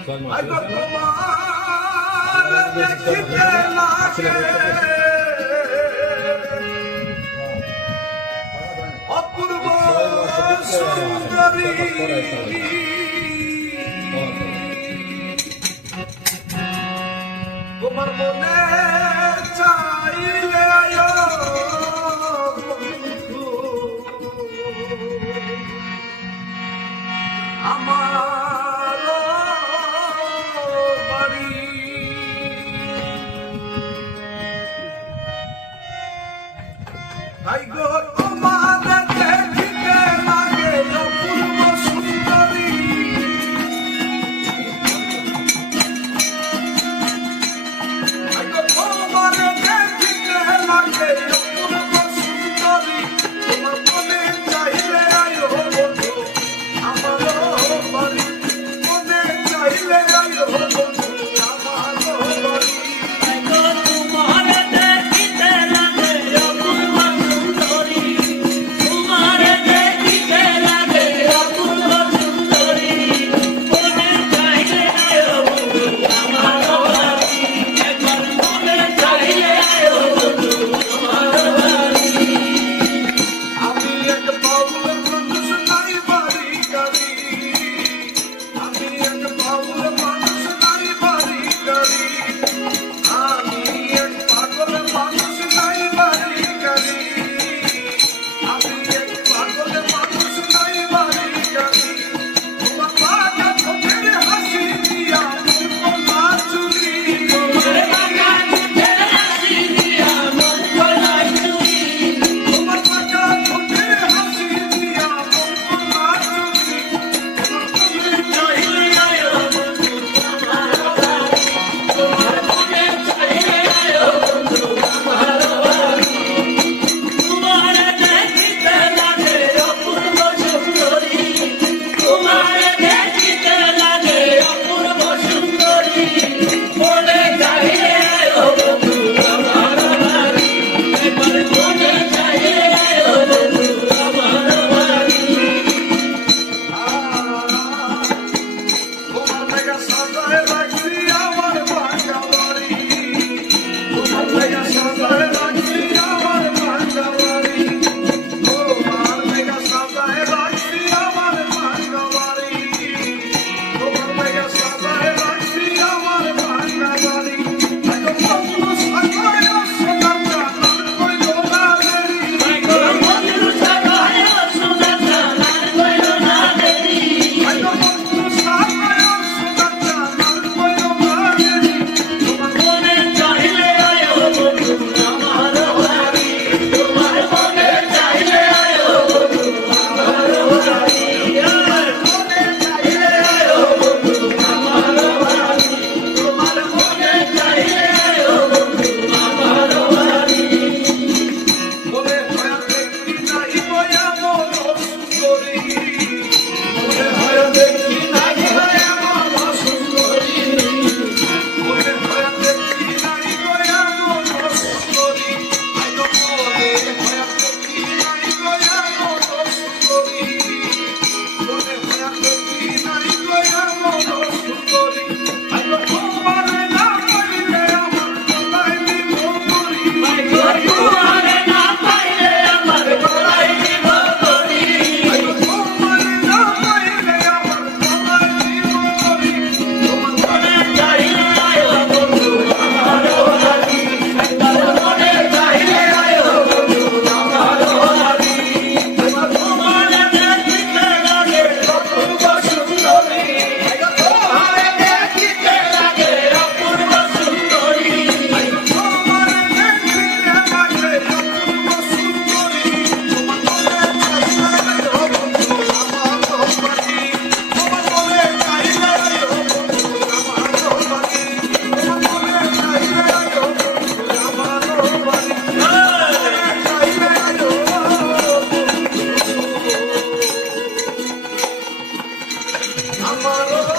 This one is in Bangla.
अगर तुम्हार देखते लागे অপূর্ব সুন্দরী তোমার মনে চাইলে আমার I got Thank you. tomorrow.